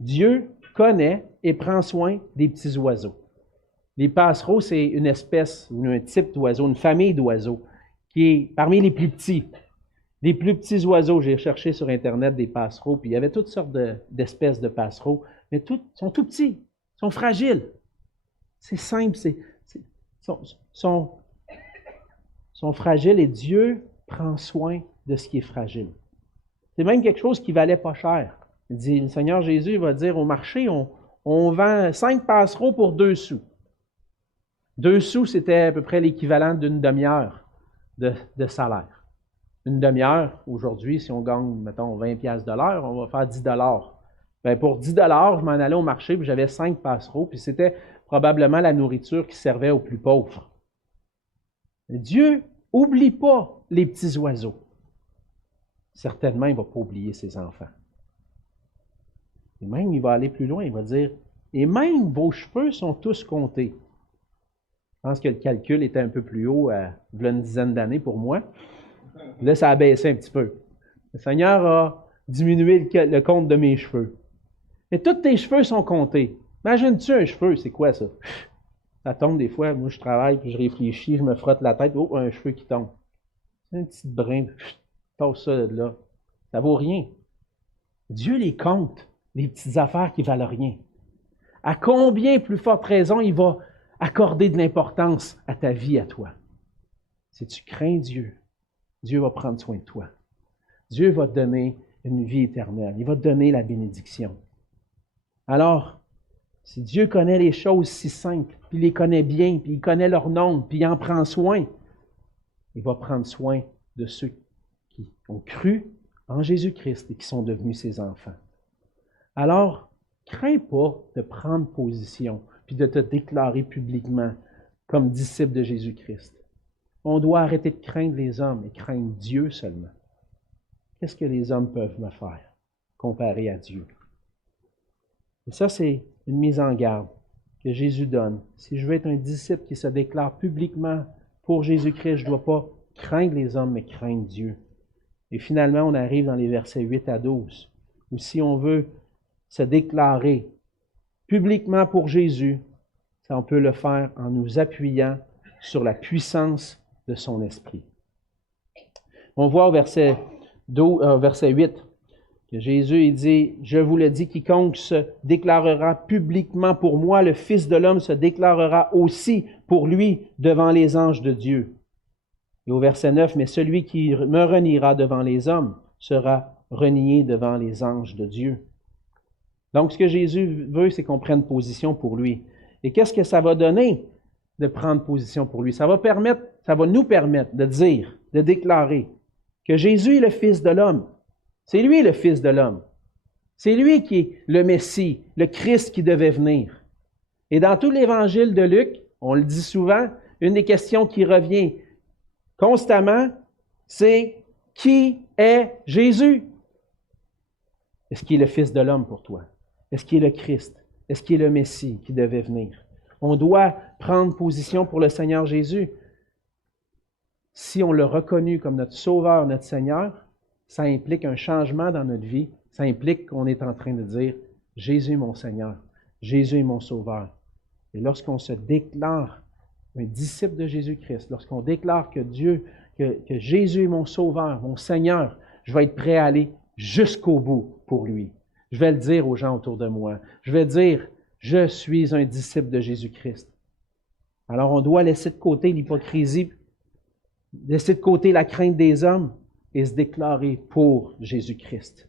Dieu connaît et prend soin des petits oiseaux. Les passereaux, c'est une espèce, un type d'oiseau, une famille d'oiseaux, qui est parmi les plus petits. Les plus petits oiseaux, j'ai cherché sur Internet des passereaux, puis il y avait toutes sortes d'espèces de passereaux, mais sont tout petits, sont fragiles. C'est simple, sont fragiles et Dieu prend soin de ce qui est fragile. C'est même quelque chose qui valait pas cher. Il dit, le Seigneur Jésus va dire au marché, on vend 5 passereaux pour 2 sous. 2 sous, c'était à peu près l'équivalent d'une demi-heure de salaire. Une demi-heure, aujourd'hui, si on gagne, mettons, 20$ de l'heure, on va faire 10$. Bien, pour 10$, je m'en allais au marché, puis j'avais 5 passereaux, puis c'était probablement la nourriture qui servait aux plus pauvres. Dieu n'oublie pas les petits oiseaux. Certainement, il ne va pas oublier ses enfants. Et même, il va aller plus loin, il va dire, et même vos cheveux sont tous comptés. Je pense que le calcul était un peu plus haut il y a une dizaine d'années pour moi. Là, ça a baissé un petit peu. Le Seigneur a diminué le compte de mes cheveux. Et tous tes cheveux sont comptés. Imagine-tu un cheveu, c'est quoi ça? Ça tombe des fois, moi je travaille, puis je réfléchis, je me frotte la tête, oh, un cheveu qui tombe. C'est un petit brin, passe ça de là. Ça vaut rien. Dieu les compte, les petites affaires qui valent rien. À combien plus forte raison il va accorder de l'importance à ta vie, à toi? Si tu crains Dieu, Dieu va prendre soin de toi. Dieu va te donner une vie éternelle. Il va te donner la bénédiction. Alors, si Dieu connaît les choses si simples, puis il les connaît bien, puis il connaît leur nom, puis il en prend soin, il va prendre soin de ceux qui ont cru en Jésus-Christ et qui sont devenus ses enfants. Alors, crains pas de prendre position, puis de te déclarer publiquement comme disciple de Jésus-Christ. On doit arrêter de craindre les hommes et craindre Dieu seulement. Qu'est-ce que les hommes peuvent me faire comparé à Dieu? Et ça, c'est une mise en garde que Jésus donne. Si je veux être un disciple qui se déclare publiquement pour Jésus-Christ, je ne dois pas craindre les hommes, mais craindre Dieu. Et finalement, on arrive dans les versets 8 à 12, où si on veut se déclarer publiquement pour Jésus, ça, on peut le faire en nous appuyant sur la puissance de son esprit. On voit au verset 8 que Jésus il dit, « Je vous le dis, quiconque se déclarera publiquement pour moi, le Fils de l'homme se déclarera aussi pour lui devant les anges de Dieu. » Et au verset 9, « Mais celui qui me reniera devant les hommes sera renié devant les anges de Dieu. » Donc, ce que Jésus veut, c'est qu'on prenne position pour lui. Et qu'est-ce que ça va donner de prendre position pour lui? Ça va nous permettre de dire, de déclarer que Jésus est le Fils de l'homme. C'est lui le Fils de l'homme. C'est lui qui est le Messie, le Christ qui devait venir. Et dans tout l'Évangile de Luc, on le dit souvent, une des questions qui revient constamment, c'est qui est Jésus? Est-ce qu'il est le Fils de l'homme pour toi? Est-ce qu'il est le Christ? Est-ce qu'il est le Messie qui devait venir? On doit prendre position pour le Seigneur Jésus. Si on l'a reconnu comme notre Sauveur, notre Seigneur, ça implique un changement dans notre vie. Ça implique qu'on est en train de dire « Jésus est mon Seigneur, Jésus est mon Sauveur ». Et lorsqu'on se déclare un disciple de Jésus-Christ, lorsqu'on déclare que que Jésus est mon Sauveur, mon Seigneur, je vais être prêt à aller jusqu'au bout pour lui. Je vais le dire aux gens autour de moi. Je vais dire « Je suis un disciple de Jésus-Christ ». Alors on doit laisser de côté l'hypocrisie, laisser de côté la crainte des hommes et se déclarer pour Jésus-Christ.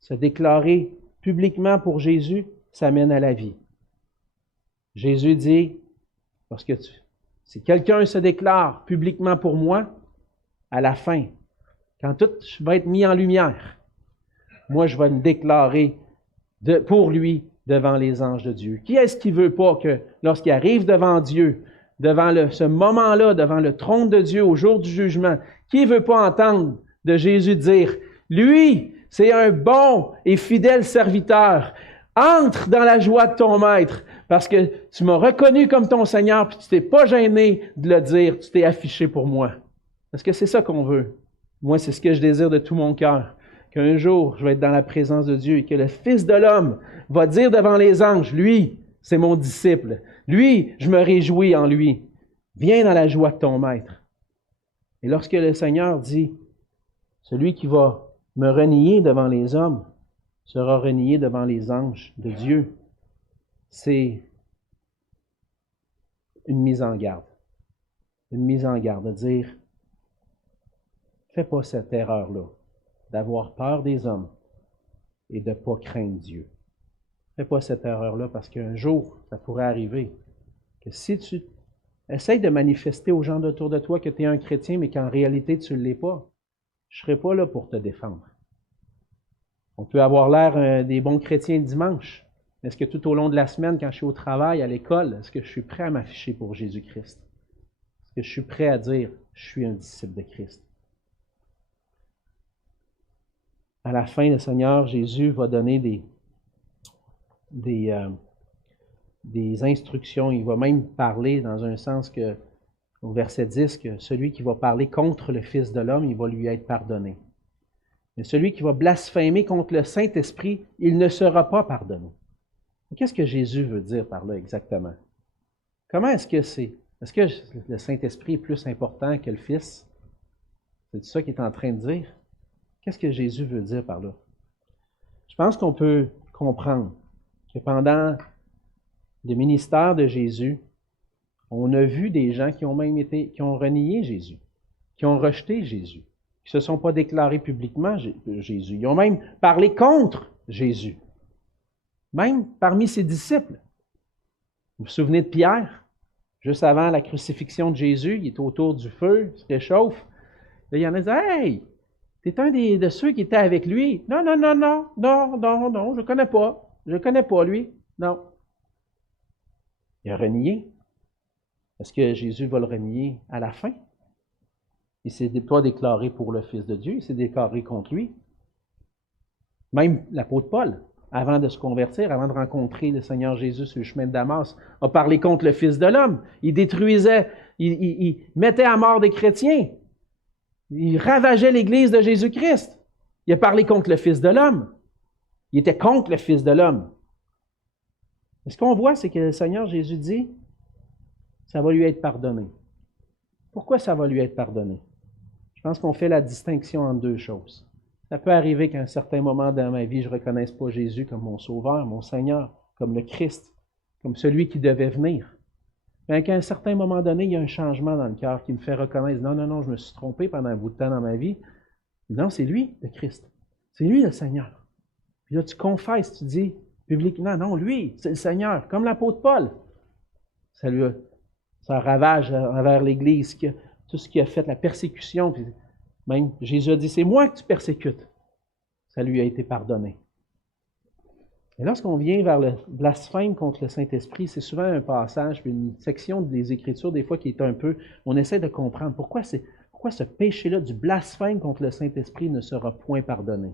Se déclarer publiquement pour Jésus, ça mène à la vie. Jésus dit, parce que si quelqu'un se déclare publiquement pour moi, à la fin, quand tout va être mis en lumière, moi je vais me déclarer pour lui devant les anges de Dieu. Qui est-ce qui ne veut pas que lorsqu'il arrive devant Dieu, devant ce moment-là, devant le trône de Dieu au jour du jugement, qui ne veut pas entendre de Jésus dire, lui, c'est un bon et fidèle serviteur. Entre dans la joie de ton maître parce que tu m'as reconnu comme ton Seigneur puis tu t'es pas gêné de le dire, tu t'es affiché pour moi. Parce que c'est ça qu'on veut. Moi, c'est ce que je désire de tout mon cœur. Qu'un jour, je vais être dans la présence de Dieu et que le Fils de l'homme va dire devant les anges, lui, c'est mon disciple. Lui, je me réjouis en lui. Viens dans la joie de ton maître. Et lorsque le Seigneur dit, celui qui va me renier devant les hommes sera renié devant les anges de Dieu. C'est une mise en garde. Une mise en garde de dire, fais pas cette erreur-là, d'avoir peur des hommes et de ne pas craindre Dieu. Fais pas cette erreur-là parce qu'un jour, ça pourrait arriver que si tu essayes de manifester aux gens autour de toi que tu es un chrétien, mais qu'en réalité tu ne l'es pas, je ne serai pas là pour te défendre. On peut avoir l'air des bons chrétiens le dimanche. Est-ce que tout au long de la semaine, quand je suis au travail, à l'école, est-ce que je suis prêt à m'afficher pour Jésus-Christ? Est-ce que je suis prêt à dire « Je suis un disciple de Christ » ? À la fin, le Seigneur Jésus va donner des instructions. Il va même parler dans un sens que, au verset 10, que celui qui va parler contre le Fils de l'homme, il va lui être pardonné. Mais celui qui va blasphémer contre le Saint-Esprit, il ne sera pas pardonné. Qu'est-ce que Jésus veut dire par là exactement? Comment est-ce que c'est? Est-ce que le Saint-Esprit est plus important que le Fils? C'est ça qu'il est en train de dire? Qu'est-ce que Jésus veut dire par là? Je pense qu'on peut comprendre que pendant le ministère de Jésus, on a vu des gens qui ont renié Jésus, qui ont rejeté Jésus, qui ne se sont pas déclarés publiquement Jésus. Ils ont même parlé contre Jésus, même parmi ses disciples. Vous vous souvenez de Pierre? Juste avant la crucifixion de Jésus, il est autour du feu, il se réchauffe. Là, il y en a qui disent « Hey, t'es un de ceux qui étaient avec lui. » Non, je ne connais pas. Je ne connais pas lui. Non. Il a renié. Est-ce que Jésus va le renier à la fin? Il ne s'est pas déclaré pour le Fils de Dieu, il s'est déclaré contre lui. Même l'apôtre Paul, avant de se convertir, avant de rencontrer le Seigneur Jésus sur le chemin de Damas, a parlé contre le Fils de l'homme. Il détruisait, il mettait à mort des chrétiens. Il ravageait l'Église de Jésus-Christ. Il a parlé contre le Fils de l'homme. Il était contre le Fils de l'homme. Et ce qu'on voit, c'est que le Seigneur Jésus dit, ça va lui être pardonné. Pourquoi ça va lui être pardonné? Je pense qu'on fait la distinction entre deux choses. Ça peut arriver qu'à un certain moment dans ma vie, je ne reconnaisse pas Jésus comme mon Sauveur, mon Seigneur, comme le Christ, comme celui qui devait venir. Mais qu'à un certain moment donné, il y a un changement dans le cœur qui me fait reconnaître, non, je me suis trompé pendant un bout de temps dans ma vie. Non, c'est lui, le Christ. C'est lui, le Seigneur. Puis là, tu confesses, tu dis publiquement, non, lui, c'est le Seigneur, comme l'apôtre Paul. ça ravage envers l'Église, tout ce qui a fait, la persécution. Puis même Jésus a dit, c'est moi que tu persécutes. Ça lui a été pardonné. Et lorsqu'on vient vers le blasphème contre le Saint-Esprit, c'est souvent un passage, puis une section des Écritures, des fois, qui est un peu, on essaie de comprendre pourquoi ce péché-là du blasphème contre le Saint-Esprit ne sera point pardonné.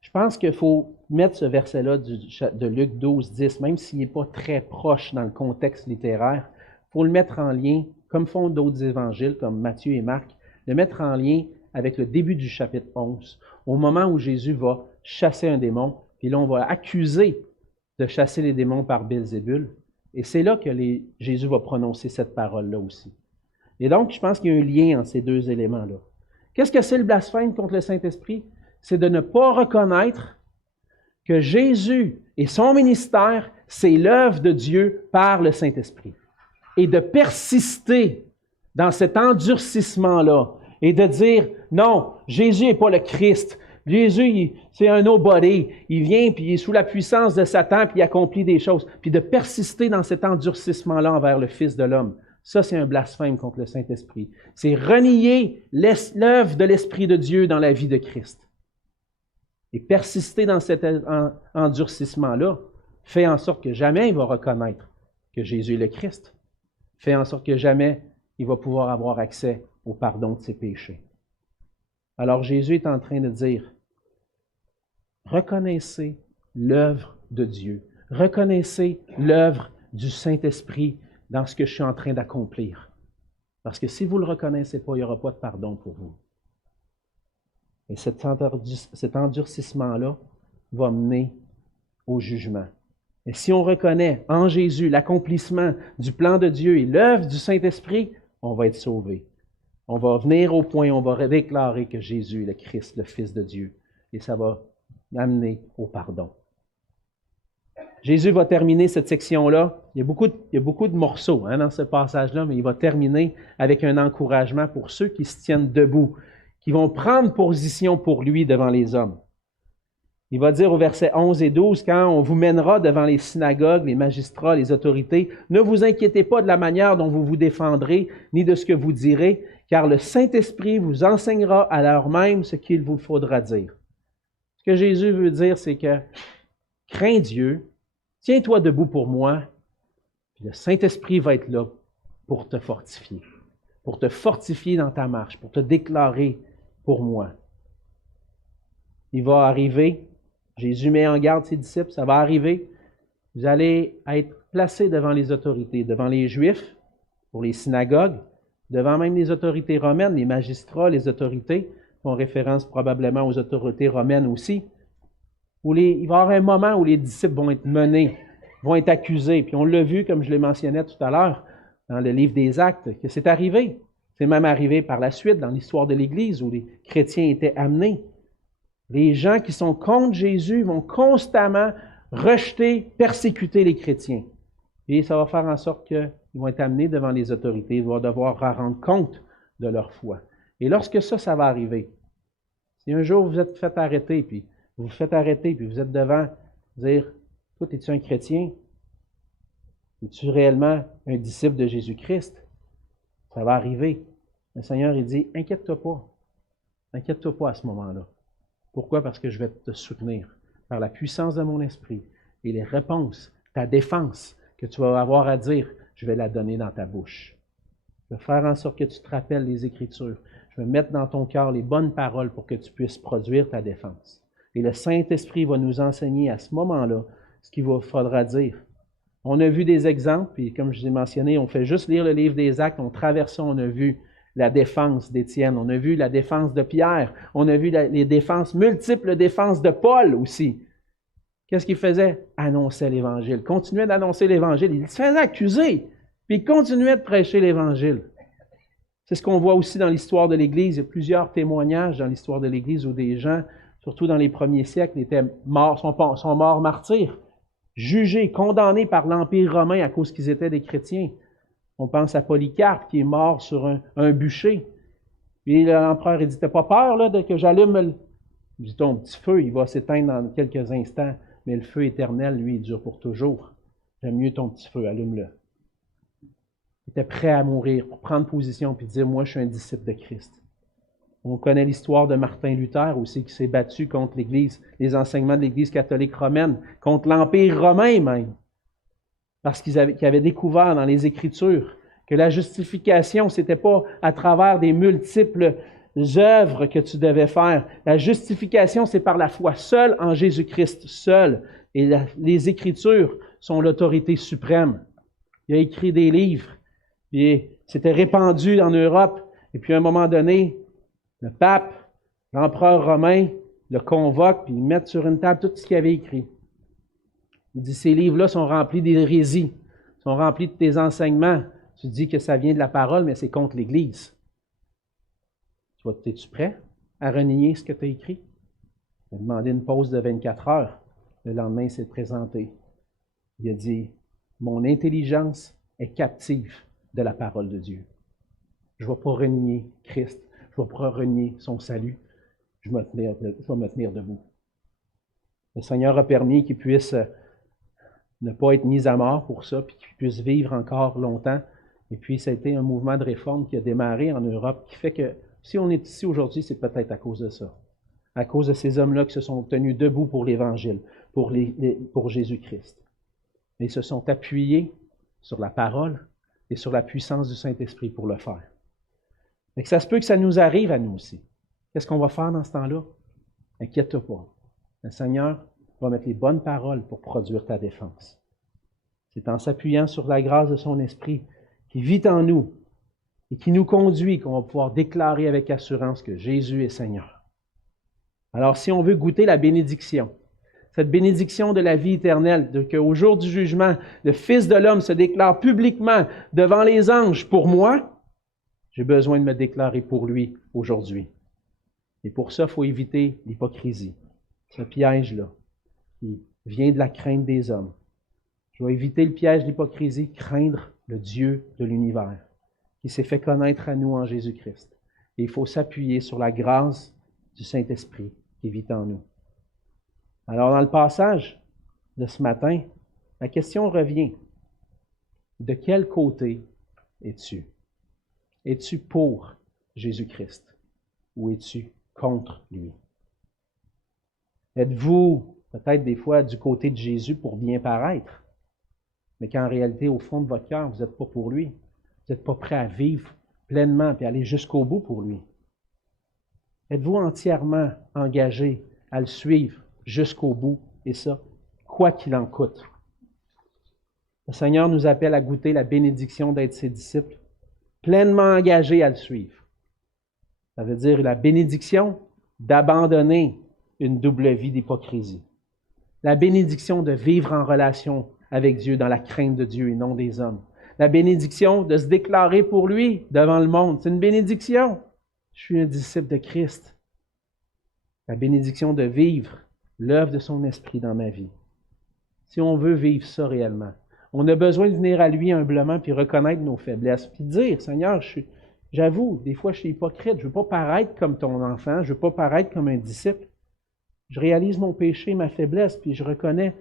Je pense qu'il faut mettre ce verset-là de Luc 12, 10, même s'il n'est pas très proche dans le contexte littéraire, il faut le mettre en lien, comme font d'autres évangiles, comme Matthieu et Marc, le mettre en lien avec le début du chapitre 11, au moment où Jésus va chasser un démon, puis là, on va accuser de chasser les démons par Belzébul, et c'est là que Jésus va prononcer cette parole-là aussi. Et donc, je pense qu'il y a un lien entre ces deux éléments-là. Qu'est-ce que c'est le blasphème contre le Saint-Esprit? C'est de ne pas reconnaître que Jésus et son ministère, c'est l'œuvre de Dieu par le Saint-Esprit. Et de persister dans cet endurcissement-là et de dire, non, Jésus n'est pas le Christ. Jésus, c'est un nobody. Il vient, puis il est sous la puissance de Satan, puis il accomplit des choses. Puis de persister dans cet endurcissement-là envers le Fils de l'homme. Ça, c'est un blasphème contre le Saint-Esprit. C'est renier l'œuvre de l'Esprit de Dieu dans la vie de Christ. Et persister dans cet endurcissement-là fait en sorte que jamais il va reconnaître que Jésus est le Christ. Fait en sorte que jamais il va pouvoir avoir accès au pardon de ses péchés. Alors Jésus est en train de dire, reconnaissez l'œuvre de Dieu. Reconnaissez l'œuvre du Saint-Esprit dans ce que je suis en train d'accomplir. Parce que si vous ne le reconnaissez pas, il n'y aura pas de pardon pour vous. Et cet endurcissement-là va mener au jugement. Et si on reconnaît en Jésus l'accomplissement du plan de Dieu et l'œuvre du Saint-Esprit, on va être sauvé. On va venir au point, on va déclarer que Jésus est le Christ, le Fils de Dieu. Et ça va amener au pardon. Jésus va terminer cette section-là. Il y a beaucoup de morceaux dans ce passage-là, mais il va terminer avec un encouragement pour ceux qui se tiennent debout, qui vont prendre position pour lui devant les hommes. Il va dire au verset 11 et 12, quand on vous mènera devant les synagogues, les magistrats, les autorités, ne vous inquiétez pas de la manière dont vous vous défendrez, ni de ce que vous direz, car le Saint-Esprit vous enseignera à l'heure même ce qu'il vous faudra dire. Ce que Jésus veut dire, c'est que crains Dieu, tiens-toi debout pour moi, puis le Saint-Esprit va être là pour te fortifier dans ta marche, pour te déclarer pour moi. Il va arriver, Jésus met en garde ses disciples, ça va arriver, vous allez être placés devant les autorités, devant les Juifs, pour les synagogues, devant même les autorités romaines, les magistrats, les autorités, font référence probablement aux autorités romaines aussi, où il va y avoir un moment où les disciples vont être menés, vont être accusés. Puis on l'a vu, comme je le mentionnais tout à l'heure, dans le livre des Actes, que c'est arrivé. C'est même arrivé par la suite dans l'histoire de l'Église où les chrétiens étaient amenés. Les gens qui sont contre Jésus vont constamment rejeter, persécuter les chrétiens. Et ça va faire en sorte qu'ils vont être amenés devant les autorités, ils vont devoir rendre compte de leur foi. Et lorsque ça va arriver, si un jour vous êtes fait arrêter, puis vous faites arrêter, puis vous êtes devant dire, toi, es-tu un chrétien? Es-tu réellement un disciple de Jésus-Christ? Ça va arriver. Le Seigneur, il dit, inquiète-toi pas. Inquiète-toi pas à ce moment-là. Pourquoi? Parce que je vais te soutenir par la puissance de mon esprit et les réponses, ta défense que tu vas avoir à dire, je vais la donner dans ta bouche. Je vais faire en sorte que tu te rappelles les Écritures. Je vais mettre dans ton cœur les bonnes paroles pour que tu puisses produire ta défense. Et le Saint-Esprit va nous enseigner à ce moment-là ce qu'il faudra dire. On a vu des exemples, puis comme je l'ai mentionné, on fait juste lire le livre des Actes, on traverse ça, on a vu la défense d'Étienne, on a vu la défense de Pierre, on a vu les défenses, multiples défenses de Paul aussi. Qu'est-ce qu'il faisait? Annonçait l'Évangile, continuait d'annoncer l'Évangile. Il se faisait accuser, puis il continuait de prêcher l'Évangile. C'est ce qu'on voit aussi dans l'histoire de l'Église. Il y a plusieurs témoignages dans l'histoire de l'Église où des gens, surtout dans les premiers siècles, étaient morts, sont morts martyrs, jugés, condamnés par l'Empire romain à cause qu'ils étaient des chrétiens. On pense à Polycarpe qui est mort sur un bûcher. Puis l'empereur il dit, t'as pas peur là, que j'allume Il dit, ton petit feu, il va s'éteindre dans quelques instants, mais le feu éternel, lui, il dure pour toujours. J'aime mieux ton petit feu, allume-le. Il était prêt à mourir pour prendre position et dire, moi, je suis un disciple de Christ. On connaît l'histoire de Martin Luther aussi, qui s'est battu contre l'Église, les enseignements de l'Église catholique romaine, contre l'Empire romain même, parce qu'ils avaient découvert dans les Écritures que la justification, ce n'était pas à travers des multiples œuvres que tu devais faire. La justification, c'est par la foi seule en Jésus-Christ, seul. Et les Écritures sont l'autorité suprême. Il a écrit des livres, et c'était répandu en Europe. Et puis à un moment donné, le pape, l'empereur romain, le convoque, puis ils mettent sur une table tout ce qu'il avait écrit. Il dit, ces livres-là sont remplis d'hérésie, sont remplis de tes enseignements. Tu dis que ça vient de la parole, mais c'est contre l'Église. Es-tu prêt à renier ce que tu as écrit? Il a demandé une pause de 24 heures. Le lendemain, il s'est présenté. Il a dit, mon intelligence est captive de la parole de Dieu. Je ne vais pas renier Christ. Je ne vais pas renier son salut. Je vais me tenir debout. Le Seigneur a permis qu'il puisse ne pas être mis à mort pour ça, puis qu'il puisse vivre encore longtemps. Et puis, ça a été un mouvement de réforme qui a démarré en Europe, qui fait que si on est ici aujourd'hui, c'est peut-être à cause de ça. À cause de ces hommes-là qui se sont tenus debout pour l'Évangile, pour Jésus-Christ. Et ils se sont appuyés sur la parole et sur la puissance du Saint-Esprit pour le faire. Et que ça se peut que ça nous arrive à nous aussi. Qu'est-ce qu'on va faire dans ce temps-là? Inquiète-toi pas. Le Seigneur va mettre les bonnes paroles pour produire ta défense. C'est en s'appuyant sur la grâce de son Esprit qui vit en nous et qui nous conduit qu'on va pouvoir déclarer avec assurance que Jésus est Seigneur. Alors, si on veut goûter la bénédiction, cette bénédiction de la vie éternelle, qu'au jour du jugement, le Fils de l'homme se déclare publiquement devant les anges pour moi, j'ai besoin de me déclarer pour lui aujourd'hui. Et pour ça, il faut éviter l'hypocrisie, ce piège-là qui vient de la crainte des hommes. Je vais éviter le piège de l'hypocrisie, craindre le Dieu de l'univers, qui s'est fait connaître à nous en Jésus-Christ. Et il faut s'appuyer sur la grâce du Saint-Esprit qui vit en nous. Alors, dans le passage de ce matin, la question revient. De quel côté es-tu? Es-tu pour Jésus-Christ ou es-tu contre lui? Êtes-vous peut-être des fois du côté de Jésus pour bien paraître, mais qu'en réalité, au fond de votre cœur, vous n'êtes pas pour lui. Vous n'êtes pas prêt à vivre pleinement et aller jusqu'au bout pour lui. Êtes-vous entièrement engagé à le suivre jusqu'au bout, et ça, quoi qu'il en coûte? Le Seigneur nous appelle à goûter la bénédiction d'être ses disciples, pleinement engagés à le suivre. Ça veut dire la bénédiction d'abandonner une double vie d'hypocrisie. La bénédiction de vivre en relation avec Dieu, dans la crainte de Dieu et non des hommes. La bénédiction de se déclarer pour lui devant le monde. C'est une bénédiction. Je suis un disciple de Christ. La bénédiction de vivre l'œuvre de son esprit dans ma vie. Si on veut vivre ça réellement, on a besoin de venir à lui humblement puis reconnaître nos faiblesses. Puis dire, Seigneur, j'avoue, des fois je suis hypocrite. Je ne veux pas paraître comme ton enfant. Je ne veux pas paraître comme un disciple. Je réalise mon péché, ma faiblesse, puis je reconnais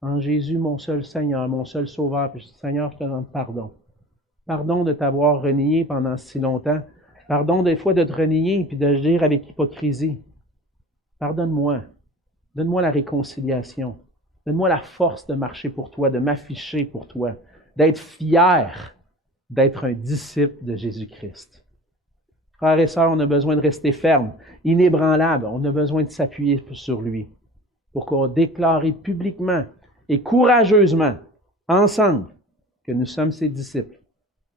en Jésus mon seul Seigneur, mon seul Sauveur. Puis je dis, Seigneur, je te demande pardon. Pardon de t'avoir renié pendant si longtemps. Pardon des fois de te renier puis de le dire avec hypocrisie. Pardonne-moi. Donne-moi la réconciliation. Donne-moi la force de marcher pour toi, de m'afficher pour toi, d'être fier d'être un disciple de Jésus-Christ. Frères et sœurs, on a besoin de rester ferme, inébranlable. On a besoin de s'appuyer sur lui pour qu'on déclare publiquement et courageusement, ensemble, que nous sommes ses disciples,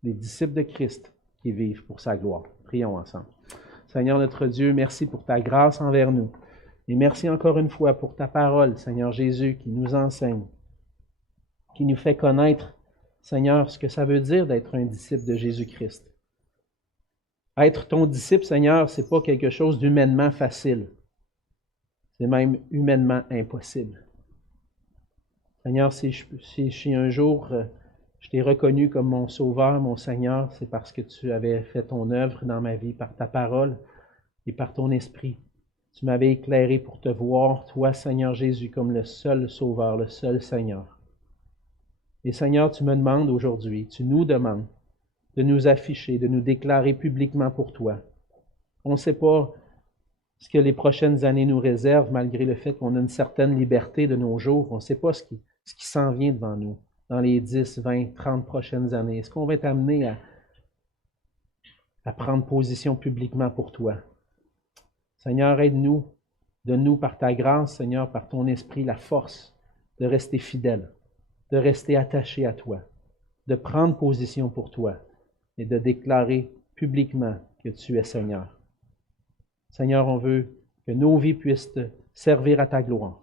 les disciples de Christ qui vivent pour sa gloire. Prions ensemble. Seigneur notre Dieu, merci pour ta grâce envers nous. Et merci encore une fois pour ta parole, Seigneur Jésus, qui nous enseigne, qui nous fait connaître, Seigneur, ce que ça veut dire d'être un disciple de Jésus-Christ. Être ton disciple, Seigneur, ce n'est pas quelque chose d'humainement facile. C'est même humainement impossible. Seigneur, si un jour je t'ai reconnu comme mon Sauveur, mon Seigneur, c'est parce que tu avais fait ton œuvre dans ma vie par ta parole et par ton esprit. Tu m'avais éclairé pour te voir, toi, Seigneur Jésus, comme le seul Sauveur, le seul Seigneur. Et Seigneur, tu me demandes aujourd'hui, tu nous demandes de nous afficher, de nous déclarer publiquement pour toi. On ne sait pas ce que les prochaines années nous réservent, malgré le fait qu'on a une certaine liberté de nos jours. On ne sait pas ce qui s'en vient devant nous dans les 10, 20, 30 prochaines années. Est-ce qu'on va être amené à prendre position publiquement pour toi? Seigneur, aide-nous, donne-nous par ta grâce, Seigneur, par ton esprit, la force de rester fidèle, de rester attaché à toi, de prendre position pour toi et de déclarer publiquement que tu es Seigneur. Seigneur, on veut que nos vies puissent te servir à ta gloire,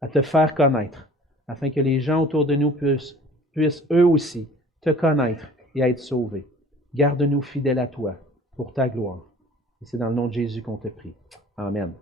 à te faire connaître, afin que les gens autour de nous puissent eux aussi te connaître et être sauvés. Garde-nous fidèles à toi pour ta gloire. Et c'est dans le nom de Jésus qu'on te prie. Amen.